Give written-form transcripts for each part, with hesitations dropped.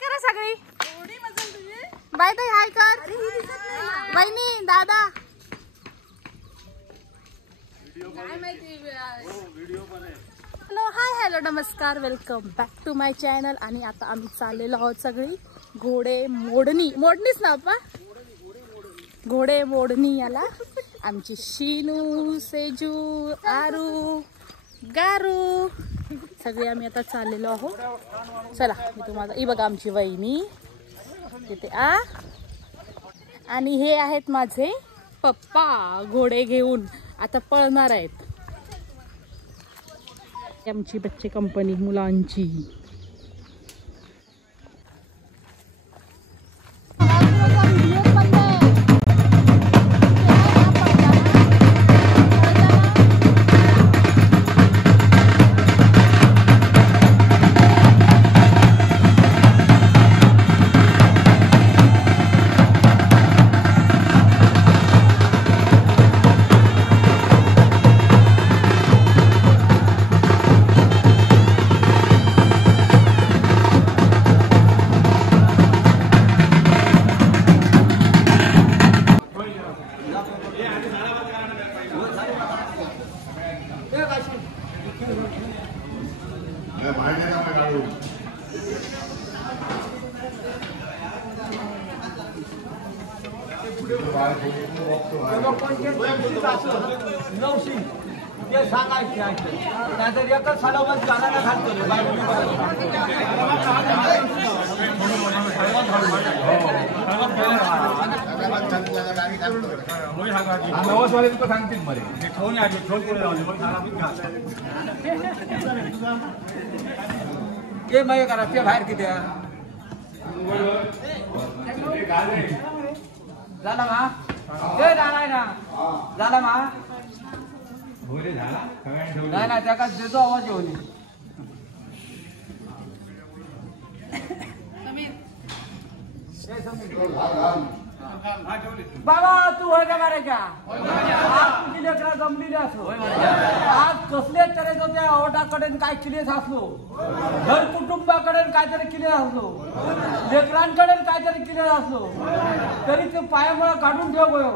करा सगळी बाय ताई हाय कर वहिनी दादा हॅलो हाय हॅलो नमस्कार welcome back to my channel. आणि आता आम्ही चाललेलो आहोत सगळी घोडे मोडणीच ना पा घोडे मोडणी याला आमची शीनू सेजू आरू गारू सगळे आम्ही आता चाललेलो आहोत। चला मी तुम्हाला ही बघा आमची वहिनी तिथे आणि हे आहेत माझे पप्पा घोडे घेऊन आता पळणार आहेत। आमची बच्चे कंपनी मुलांची ते मागे करा ते बाहेर किती झाला मा ते झालाय ना झाला मा नाही ना त्या का देतो आवाज येऊन बाबा तू होय का मारायच्या आज तुझी लेकरा जमलेली असो आज कसले तऱ्हेच त्या ओटाकडे काय किलेस असलो घर कुटुंबाकडे काहीतरी किलेस असलो लेकरांकडे काहीतरी किलेस असलो तरी ते पायामुळे काढून ठेव गयो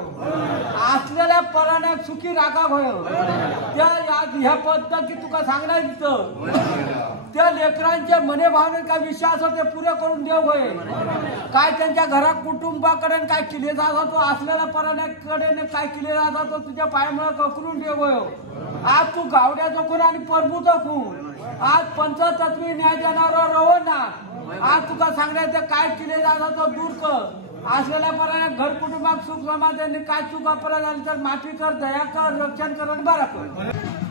असलेल्या पराण्यात सुखी राखा गयो त्या ह्या पद्धती तुका सांगणार तिथं त्या लेकरांच्या मने भावने काय विश्वास होते पुरे करून देव होय काय त्यांच्या घरात कुटुंबाकडे काय किले जात तो असलेल्या पराण्याकडे काय किले जात तो तुझ्या पायामुळे ककरून ठेव होय आज तू गावड्या जखून आणि प्रभू जखून आज पंचतत्वी न्याय देणारा रवो ना आज तुका सांगण्याचं काय किले जात तो दूर कर असलेल्या पराण्या घर कुटुंबात सुख समाधान काय चूक अपराध झाली तर माफी कर दया कर रक्षण कर आणि बरा कर।